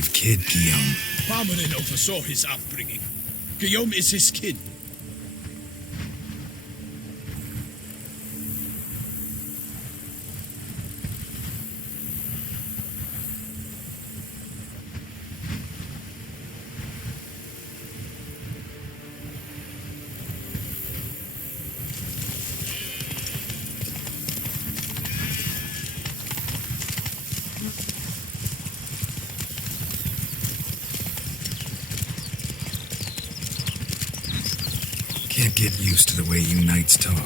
brave kid, Guillaume. Parmelin oversaw his upbringing. Guillaume is his kin. Can't get used to the way you knights talk,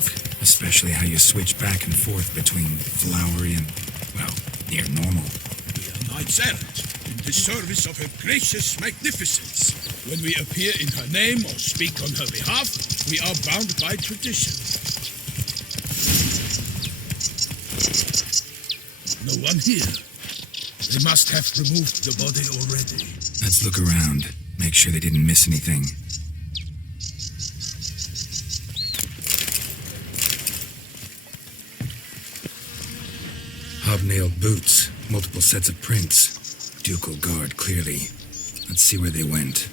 especially how you switch back and forth between flowery and, well, near normal. We are knights errant, in the service of her gracious magnificence. When we appear in her name or speak on her behalf, we are bound by tradition. No one here. They must have removed the body already. Let's look around, make sure they didn't miss anything. Hobnailed boots, multiple sets of prints. Ducal guard, clearly. Let's see where they went.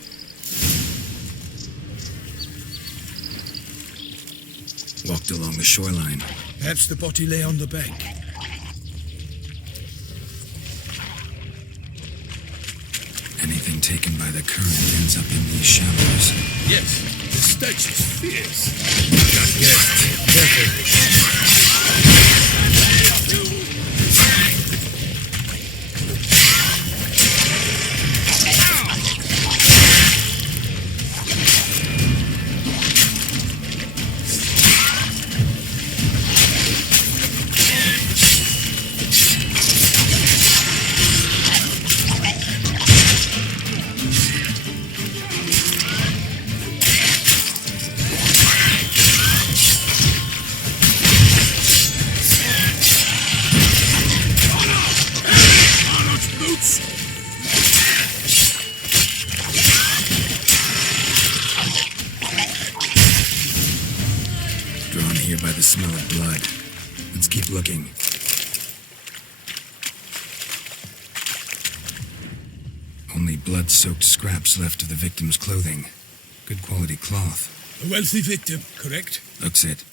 Walked along the shoreline. Perhaps the body lay on the bank. Anything taken by the current ends up in these shallows. Yes, the stench is fierce. Got guessed. Careful. Drawn here by the smell of blood. Let's keep looking. Only blood-soaked scraps left of the victim's clothing. Good quality cloth. A wealthy victim, correct? Looks it.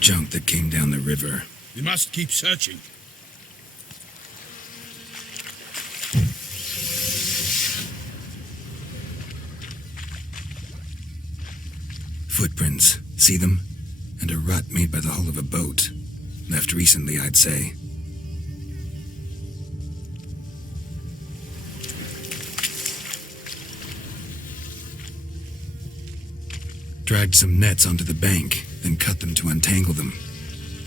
Junk that came down the river. We must keep searching. Footprints. See them? And a rut made by the hull of a boat. Left recently, I'd say. Dragged some nets onto the bank, then cut them to untangle them.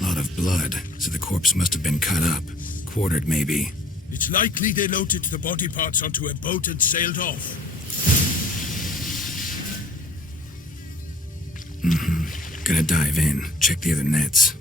Lot of blood, so the corpse must have been cut up. Quartered, maybe. It's likely they loaded the body parts onto a boat and sailed off. Gonna dive in, check the other nets.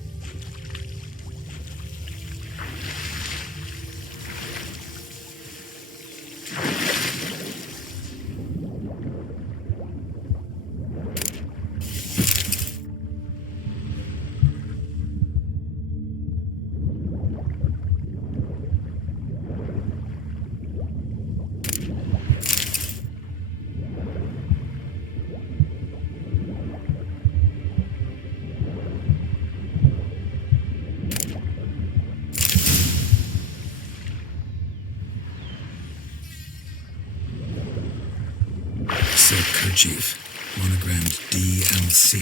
Silk kerchief, monogrammed DLC.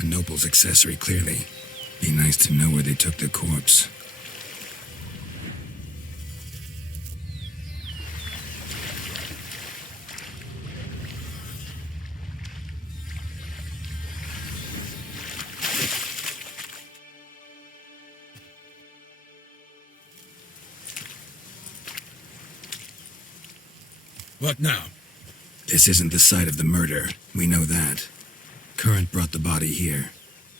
A noble's accessory, clearly. Be nice to know where they took the corpse. What now? This isn't the site of the murder. We know that. Current brought the body here.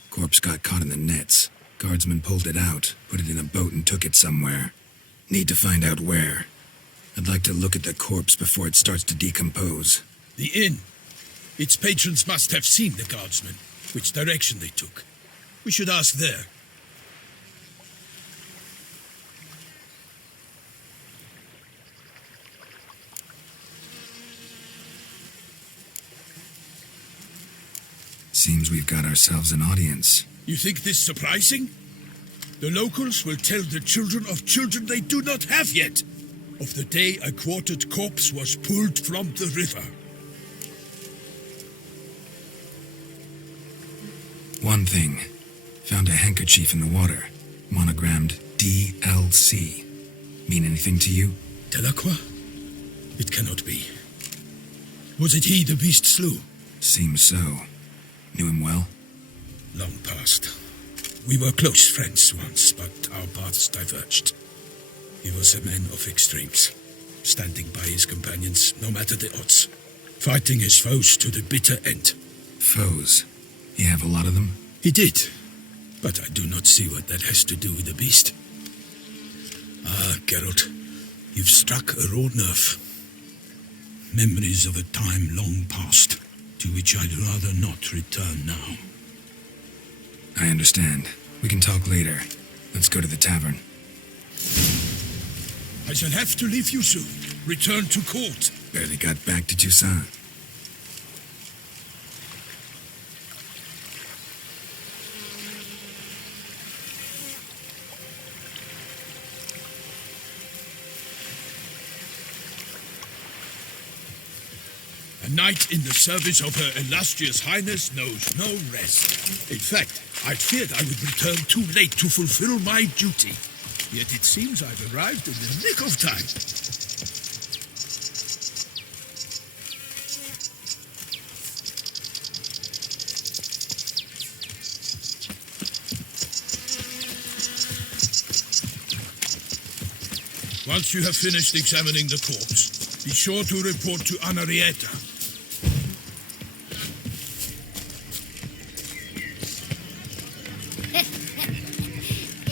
Corpse got caught in the nets. Guardsmen pulled it out, put it in a boat and took it somewhere. Need to find out where. I'd like to look at the corpse before it starts to decompose. The inn. Its patrons must have seen the guardsmen, which direction they took. We should ask there. Seems we've got ourselves an audience. You think this surprising? The locals will tell the children of children they do not have yet, of the day a quartered corpse was pulled from the river. One thing. Found a handkerchief in the water. Monogrammed DLC. Mean anything to you? Delacroix? It cannot be. Was it he the beast slew? Seems so. Knew him well? Long past. We were close friends once, but our paths diverged. He was a man of extremes, standing by his companions no matter the odds, fighting his foes to the bitter end. Foes? You have a lot of them? He did, but I do not see what that has to do with the beast. Ah, Geralt, you've struck a raw nerve. Memories of a time long past, to which I'd rather not return now. I understand. We can talk later. Let's go to the tavern. I shall have to leave you soon. Return to court. Barely got back to Toussaint. A knight in the service of Her Illustrious Highness knows no rest. In fact, I feared I would return too late to fulfill my duty. Yet it seems I've arrived in the nick of time. Once you have finished examining the corpse, be sure to report to Henrietta.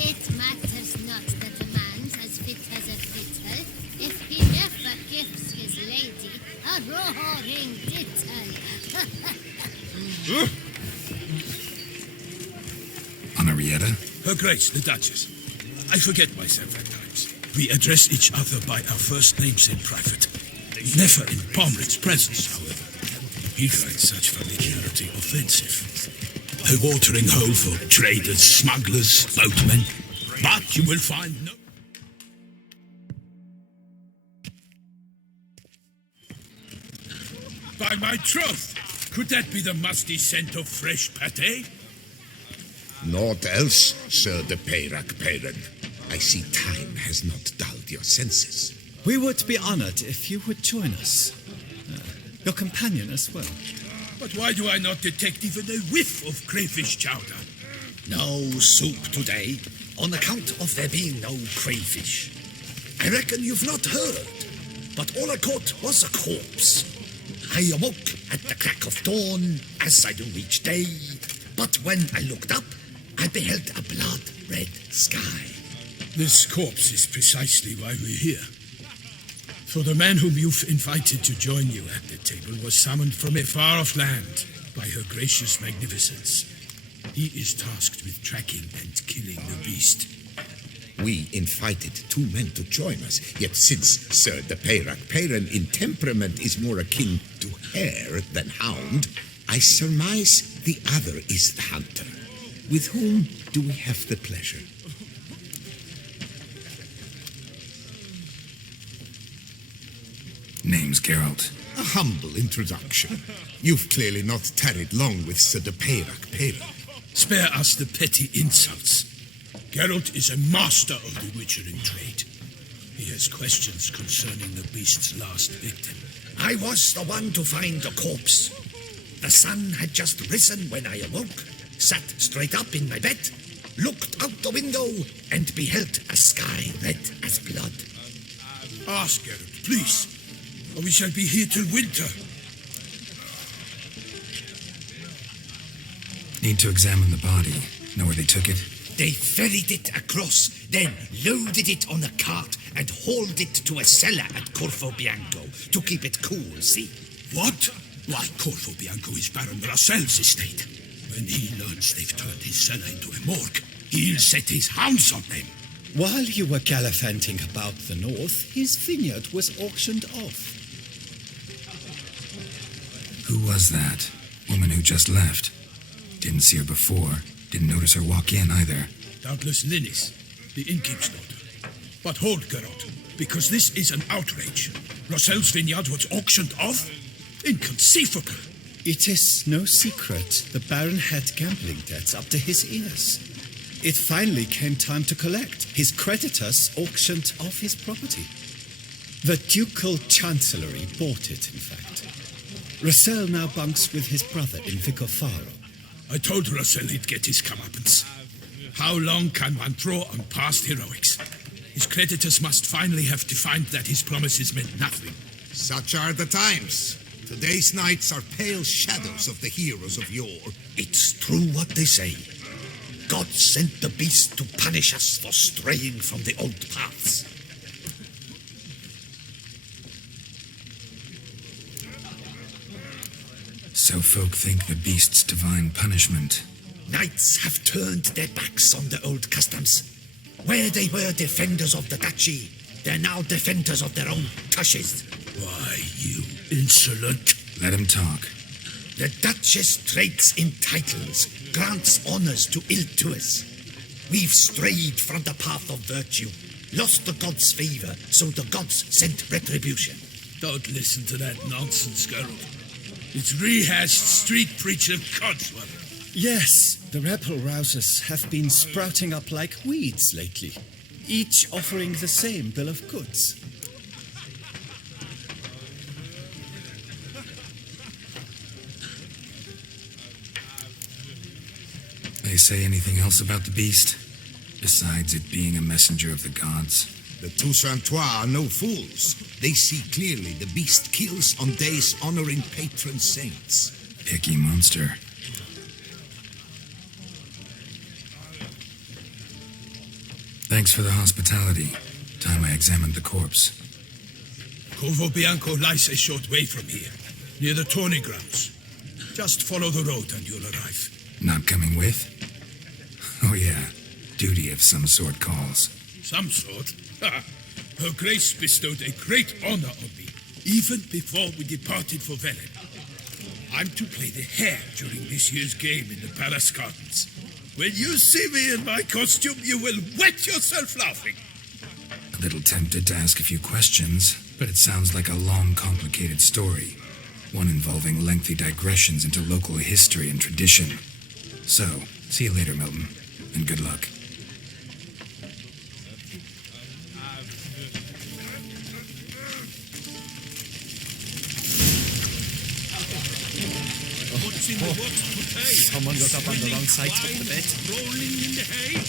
It matters not that a man's as fit as a fiddle if he never gives his lady a roaring dittle. Henrietta? Her Grace, the Duchess. I forget myself at times. We address each other by our first names in private. Never in Pomrit's presence, however. He finds such familiarity offensive. A watering hole for traders, smugglers, boatmen. But you will find no... By my troth! Could that be the musty scent of fresh pâté? Naught else, Sir de Peyrac-Peyran. I see time has not dulled your senses. We would be honored if you would join us. Your companion as well. But why do I not detect even a whiff of crayfish chowder? No soup today, on account of there being no crayfish. I reckon you've not heard, but all I caught was a corpse. I awoke at the crack of dawn, as I do each day, but when I looked up, I beheld a blood-red sky. This corpse is precisely why we're here. For the man whom you've invited to join you at the table was summoned from a far-off land by Her Gracious Magnificence. He is tasked with tracking and killing the beast. We invited 2 men to join us, yet since Sir de Peyrac-Peyran in temperament is more akin to hare than hound, I surmise the other is the hunter. With whom do we have the pleasure? Name's Geralt. A humble introduction. You've clearly not tarried long with Sir de Peyrac-Peyran. Spare us the petty insults. Geralt is a master of the witchering trade. He has questions concerning the beast's last victim. I was the one to find the corpse. The sun had just risen when I awoke, sat straight up in my bed, looked out the window, and beheld a sky red as blood. Ask Geralt, please, or we shall be here till winter. Need to examine the body. Know where they took it? They ferried it across, then loaded it on a cart and hauled it to a cellar at Corvo Bianco to keep it cool, see? What? Why, Corvo Bianco is Baron Russell's estate. When he learns they've turned his cellar into a morgue, he'll set his hounds on them. While you were gallivanting about the north, his vineyard was auctioned off. Who was that? Woman who just left. Didn't see her before. Didn't notice her walk in either. Doubtless Linnis, the innkeep's daughter. But hold, Garrot, because this is an outrage. Russell's vineyard was auctioned off? Inconceivable. It is no secret the Baron had gambling debts up to his ears. It finally came time to collect. His creditors auctioned off his property. The ducal chancellery bought it, in fact. Russell now bunks with his brother in Vicofaro. I told Russell he'd get his comeuppance. How long can one draw on past heroics? His creditors must finally have defined that his promises meant nothing. Such are the times. Today's knights are pale shadows of the heroes of yore. It's true what they say. God sent the beast to punish us for straying from the old paths. So folk think the beast's divine punishment. Knights have turned their backs on the old customs. Where they were defenders of the duchy, they're now defenders of their own tushes. Why, you insolent... Let him talk. The Duchess trades in titles, grants honors to ill-doers. We've strayed from the path of virtue, lost the gods' favor, so the gods sent retribution. Don't listen to that nonsense, Geralt. It's rehashed street preacher codswallop. Yes, the rebel rousers have been sprouting up like weeds lately, each offering the same bill of goods. They say anything else about the beast? Besides it being a messenger of the gods? The Toussaintois are no fools. They see clearly the beast kills on days honoring patron saints. Picky monster. Thanks for the hospitality. Time I examined the corpse. Corvo Bianco lies a short way from here, near the tourney grounds. Just follow the road and you'll arrive. Not coming with? Oh yeah, duty of some sort calls. Some sort? Her Grace bestowed a great honor on me, even before we departed for Velen. I'm to play the hare during this year's game in the palace gardens. When you see me in my costume, you will wet yourself laughing. A little tempted to ask a few questions, but it sounds like a long, complicated story. One involving lengthy digressions into local history and tradition. So, see you later, Milton, and good luck. What's in the works today? Someone got up on the wrong side of the bed. Rolling in the hay?